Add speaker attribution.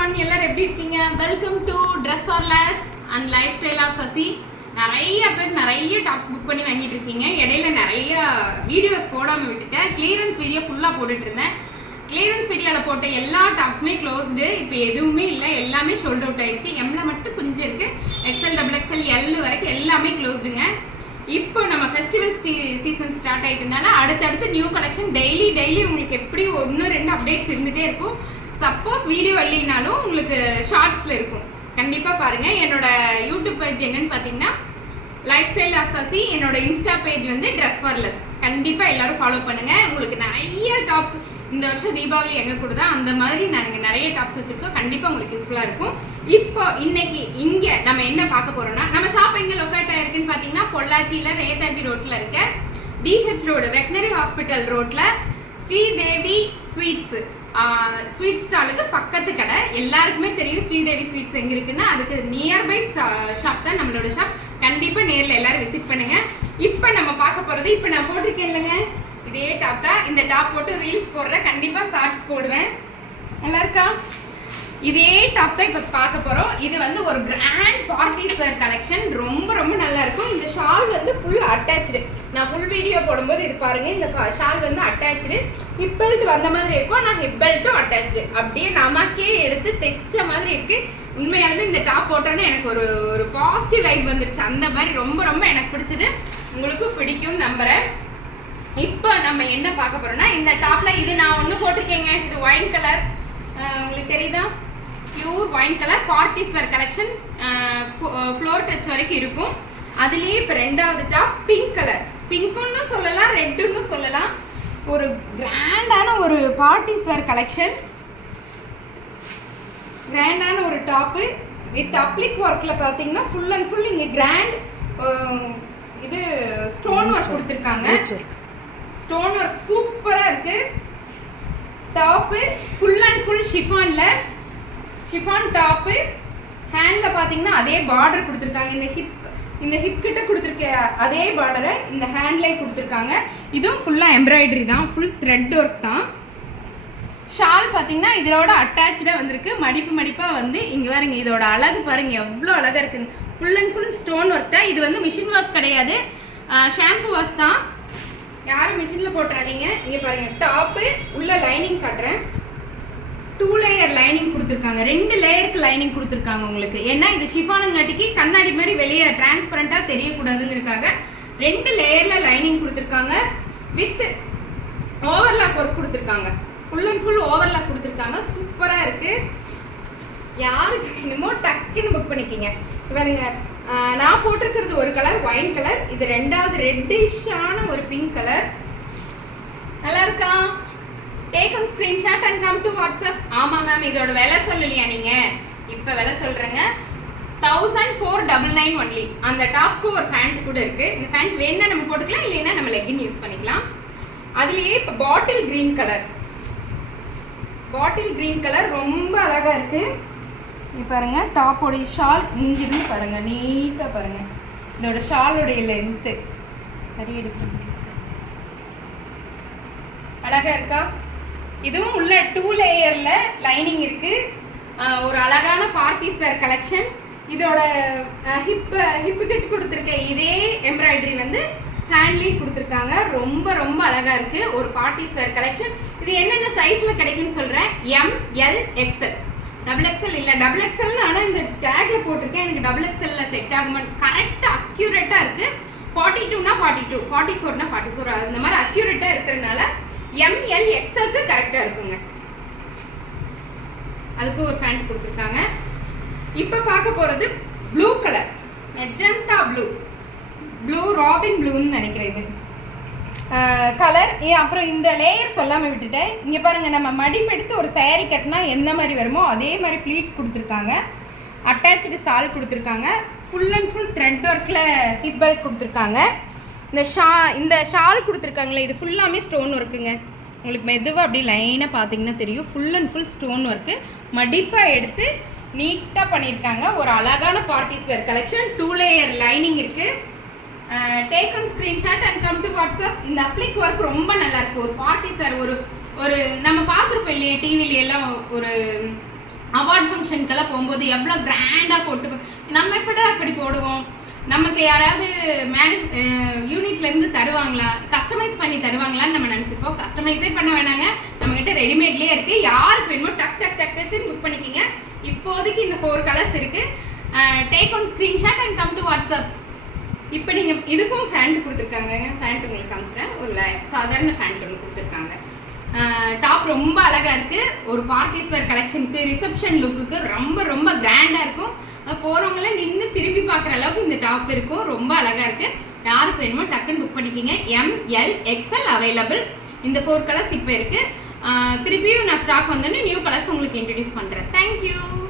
Speaker 1: One எல்லாரும் எப்படி இருக்கீங்க? Welcome to dress for less and lifestyle of Sasi நிறைய பேர் நிறைய டாப்ஸ் புக் பண்ணி வாங்கிட்டு இருக்கீங்க. இடையில நிறைய வீடியோஸ் போடாமல் விட்டுட்டேன். கிளியரன்ஸ் வீடியோ ஃபுல்லாக போட்டுட்டு இருந்தேன். கிளியரன்ஸ் வீடியோவில் போட்ட எல்லா டாப்ஸுமே க்ளோஸ்டு இப்போ எதுவுமே இல்லை. எல்லாமே ஷோல்ட் அவுட் ஆயிடுச்சு. எம்ல மட்டும் கொஞ்சம் இருக்கு. எக்ஸ்எல் டபுள் எக்ஸ்எல் எல் வரைக்கும் எல்லாமே க்ளோஸ்டுங்க இப்போ நம்ம ஃபெஸ்டிவல் சீசன் ஸ்டார்ட் ஆயிட்டனால அடுத்தடுத்து நியூ கலெக்ஷன் டெய்லி டெய்லி உங்களுக்கு எப்படி ஒன்று ரெண்டு அப்டேட்ஸ் இருந்துகிட்டே இருக்கும். சப்போஸ் வீடியோ இல்லைனாலும் உங்களுக்கு ஷார்ட்ஸில் இருக்கும். கண்டிப்பாக பாருங்கள் என்னோட யூடியூப் பேஜ் என்னன்னு பார்த்தீங்கன்னா லைஃப் ஸ்டைல் அசாசி என்னோட இன்ஸ்டா பேஜ் வந்து ட்ரெஸ் ஃபார்லெஸ் கண்டிப்பாக எல்லாரும் ஃபாலோ பண்ணுங்கள் உங்களுக்கு நிறைய டாப்ஸ் இந்த வருஷம் தீபாவளி எங்கே கூட தான் அந்த மாதிரி நாங்கள் நிறைய டாப்ஸ் வச்சுருக்கோம். கண்டிப்பாக உங்களுக்கு யூஸ்ஃபுல்லாக இருக்கும். இப்போ இன்னைக்கு இங்கே நம்ம என்ன பார்க்க போகிறோம்னா நம்ம ஷாப் எங்கே லொக்கேட் ஆயிருக்குன்னு பார்த்தீங்கன்னா பொள்ளாச்சியில் ரேதாஜி ரோட்டில் இருக்க. டிஹெச் ரோடு வெட்டினரி ஹாஸ்பிட்டல் ரோட்டில் ஸ்ரீதேவி ஸ்வீட்ஸு ஸ்வீட் ஸ்டாலுக்கு பக்கத்து கடை. எல்லாருக்குமே தெரியும் ஸ்ரீதேவி ஸ்வீட்ஸ் எங்க இருக்குன்னா அதுக்கு நியர்பை ஷாப் தான் நம்மளோட ஷாப் கண்டிப்பா நேர்ல எல்லாரும் விசிட் பண்ணுங்க. இப்போ நம்ம பார்க்க போறது இப்போ நான் போட்டிருக்கேன் இல்லைங்க. இதே டாப் தான். இந்த டாப் போட்டு ரீல்ஸ் போடுறேன். கண்டிப்பா ஷார்ட்ஸ் போடுவேன். நல்லா இருக்கா? இதே டாப் தான் இப்போ பார்க்க போகிறோம் இது வந்து ஒரு கிராண்ட் பார்ட்டி ஸ்வேர் கலெக்ஷன் ரொம்ப ரொம்ப நல்லா இருக்கும். இந்த ஷால் வந்து ஃபுல் அட்டாச்சு நான் ஃபுல் வீடியோ போடும்போது இது பாருங்க இந்த ஷால் வந்து அட்டாச்சு ஹிப் பெல்ட் வந்த மாதிரி இருக்கும் நான் ஹிப் பெல்ட்டும் அட்டாச்சு அப்படியே நமக்கே எடுத்து தைச்ச மாதிரி இருக்கு. உண்மையாலுமே இந்த டாப் போட்டோன்னே எனக்கு ஒரு ஒரு பாசிட்டிவ் வைப் வந்துருச்சு. அந்த மாதிரி ரொம்ப ரொம்ப எனக்கு பிடிச்சது. உங்களுக்கும் பிடிக்கும் நம்புறேன். இப்போ நம்ம என்ன பார்க்க போறோம்னா இந்த டாப்ல இது நான் ஒன்று போட்டிருக்கேங்க. இது ஒயின் கலர் உங்களுக்கு தெரியுதா? Pure wine colour parties wear collection floor touch வரைக்கும் இருக்கும். அதுலேயே இப்போ ரெண்டாவது டாப் பிங்க் கலர் பிங்க்குன்னு சொல்லலாம் ரெட்டுன்னு சொல்லலாம். ஒரு கிராண்டான ஒரு பார்ட்டிஸ் வேர் கலெக்ஷன் கிராண்டான ஒரு டாப்பு வித் அப்ளிக் ஒர்க்கில் பார்த்தீங்கன்னா ஃபுல் அண்ட் ஃபுல் இங்கே கிராண்ட் இது ஸ்டோன் ஒர்க் கொடுத்துருக்காங்க. ஸ்டோன் ஒர்க் சூப்பராக இருக்கு. டாப்பு ஃபுல் அண்ட் ஃபுல் ஷிஃபானில் ஷிஃபான் டாப்பு ஹேண்டில் பார்த்தீங்கன்னா அதே பார்டர் கொடுத்துருக்காங்க. இந்த ஹிப் இந்த ஹிப் கிட்ட கொடுத்துருக்க அதே பார்டரை இந்த ஹேண்ட்லேயே கொடுத்துருக்காங்க. இதுவும் ஃபுல்லாக எம்ப்ராய்டரி தான். ஃபுல் த்ரெட் ஒர்க் தான். ஷால் பார்த்தீங்கன்னா இதோட அட்டாச்சாக வந்திருக்கு. மடிப்பு மடிப்பாக வந்து இங்கே பாருங்க இதோட அழகு பாருங்க எவ்வளோ அழகாக இருக்குன்னு. Full and full stone work தான். இது வந்து மிஷின் வாஷ் கிடையாது. ஷாம்பு வாஷ் தான். யாரும் மிஷினில் போட்டுறாதீங்க. இங்கே பாருங்கள் டாப்பு உள்ள லைனிங் காட்டுறேன். லைனிங் கொடுத்துருக்காங்க. ரெண்டு லேயருக்கு லைனிங் கொடுத்துருக்காங்க உங்களுக்கு. ஏன்னா இது ஷிஃபானுங்காட்டிக்கு கண்ணாடி மாதிரி வெளியே டிரான்ஸ்பரண்ட்டாக தெரியக்கூடாதுங்கிறதுக்காக ரெண்டு லேயரில் லைனிங் கொடுத்துருக்காங்க. வித் ஓவர்லாக் ஒர்க் கொடுத்துருக்காங்க. ஃபுல் அண்ட் ஃபுல் ஓவர்லாக் கொடுத்துருக்காங்க. சூப்பராக இருக்குது யாருக்கு வேணுமோ டக்குன்னு புக் பண்ணிக்கிங்க. பாருங்க நான் போட்டிருக்கிறது ஒரு கலர் ஒயின் கலர் இது ரெண்டாவது ரெட்டிஷான ஒரு பிங்க் கலர் நல்லா இருக்கா? Take um screenshot and come to WhatsApp ஆமாம் மேம் இதோட விலை சொல்லலையா நீங்கள் இப்போ விலை சொல்கிறேங்க thousand four double nine only அந்த டாப்க்கு ஒரு ஃபேண்ட் கூட இருக்குது இந்த ஃபேண்ட் வேணால் நம்ம போட்டுக்கலாம் இல்லைன்னா நம்ம லெக்கின் யூஸ் பண்ணிக்கலாம். அதுலேயே இப்போ bottle green colour bottle green colour ரொம்ப அழகாக இருக்குது இங்க பாருங்கள் டாப்போடைய ஷால் இங்கிருந்து பாருங்கள் நீட்டாக பாருங்கள் இதோட ஷாலோடைய லென்த்து நிறைய எடுக்கிறேன் அழகாக இருக்கா? இதுவும் உள்ள டூ லேயரில் லைனிங் இருக்குது ஒரு அழகான பார்ட்டிஸ் வேர் கலெக்ஷன் இதோட ஹிப் ஹிப்பு கிட் கொடுத்துருக்க இதே எம்ப்ராய்டரி வந்து ஹேண்ட்லேயும் கொடுத்துருக்காங்க. ரொம்ப ரொம்ப அழகாக இருக்குது ஒரு பார்ட்டிஸ் வேர் கலெக்ஷன் இது என்னென்ன சைஸில் கிடைக்குன்னு சொல்கிறேன் M L XL double XL இல்லை. டபுள் எக்ஸ்எல்னு ஆனால் இந்த டேக்ல போட்டிருக்கேன். எனக்கு டபுள் எக்ஸ்எல்ல செட் ஆகுமா கரெக்டாக அக்யூரேட்டாக இருக்குது ஃபார்ட்டி டூனா ஃபார்ட்டி டூ ஃபார்ட்டி ஃபோர்னா ஃபார்ட்டி ஃபோர் அந்த மாதிரி எம்எல் எக்ஸ்எல்க்கு கரெக்டாக இருக்குங்க. அதுக்கு ஒரு ஃபேண்ட் கொடுத்துருக்காங்க. இப்போ பார்க்க போகிறது blue colour magenta blue blue robin ப்ளூன்னு நினைக்கிறேன் இது. கலர் அப்புறம் இந்த லேயர் சொல்லாமல் விட்டுட்டேன். இங்கே பாருங்கள் நம்ம மடிப்பெடுத்து ஒரு சேரீ கட்டினா எந்த மாதிரி வருமோ அதே மாதிரி ப்ளீட் கொடுத்துருக்காங்க. அட்டாச்சு சால் கொடுத்துருக்காங்க. ஃபுல் அண்ட் ஃபுல் த்ரெட் ஒர்க்கில் ஹிப் பெல்ட் கொடுத்துருக்காங்க. இந்த ஷா இந்த ஷால் கொடுத்துருக்காங்களே இது ஃபுல்லாமே ஸ்டோன் ஒர்க்குங்க உங்களுக்கு மெதுவாக அப்படி லைனாக பார்த்தீங்கன்னா தெரியும். Full and full stone work மடிப்பாக எடுத்து நீட்டாக பண்ணியிருக்காங்க. ஒரு அழகான parties wear collection two layer lining இருக்குது take and screenshot and come to WhatsApp இந்த அப்ளிக் ஒர்க் ரொம்ப நல்லாயிருக்கு ஒரு பார்ட்டி சார் ஒரு ஒரு நம்ம பார்த்துருப்போம் இல்லையா டிவில எல்லாம் ஒரு அவார்ட் ஃபங்க்ஷனுக்கெல்லாம் போகும்போது எவ்வளோ கிராண்டாக போட்டு நம்ம எப்படா இப்படி போடுவோம்? நமக்கு யாராவது மேனி யூனிட்லேருந்து தருவாங்களா? கஸ்டமைஸ் பண்ணி தருவாங்களான்னு நம்ம நினச்சிப்போம் கஸ்டமைஸே பண்ண வேணாங்க. நம்மக்கிட்ட ரெடிமேட்லேயே இருக்குது யாருக்கு வேணுமோ டக் டக் டக் டக்குன்னு புக் பண்ணிக்கிங்க. இப்போதைக்கு இந்த ஃபோர் கலர்ஸ் இருக்குது take one screenshot and come to WhatsApp இப்போ நீங்கள் இதுக்கும் ஃபேண்ட் கொடுத்துருக்காங்க. ஃபேண்ட் உங்களுக்கு காமிச்சிட்டேன் ஒரு சாதாரண ஃபேண்ட் ஒன்று கொடுத்துருக்காங்க. டாப் ரொம்ப அழகாக இருக்குது ஒரு பார்ட்டிஸ்வர் கலெக்ஷனுக்கு ரிசப்ஷன் லுக்குக்கு ரொம்ப ரொம்ப கிராண்டாக இருக்கும். போகிறவங்கள நின்று திரும்பி பார்க்குற அளவுக்கு இந்த டாப் இருக்கும். ரொம்ப அழகாக இருக்குது யாருக்கு வேணுமோ டக்குன்னு புக் பண்ணிக்கிங்க. எம்எல் எக்ஸ்எல் அவைலபிள் இந்த ஃபோர் கலர்ஸ் இப்போ இருக்குது திருப்பியும் நான் ஸ்டாக் வந்தோடனே நியூ கலர்ஸ் உங்களுக்கு இன்ட்ரடியூஸ் பண்ணுறேன் தேங்க்யூ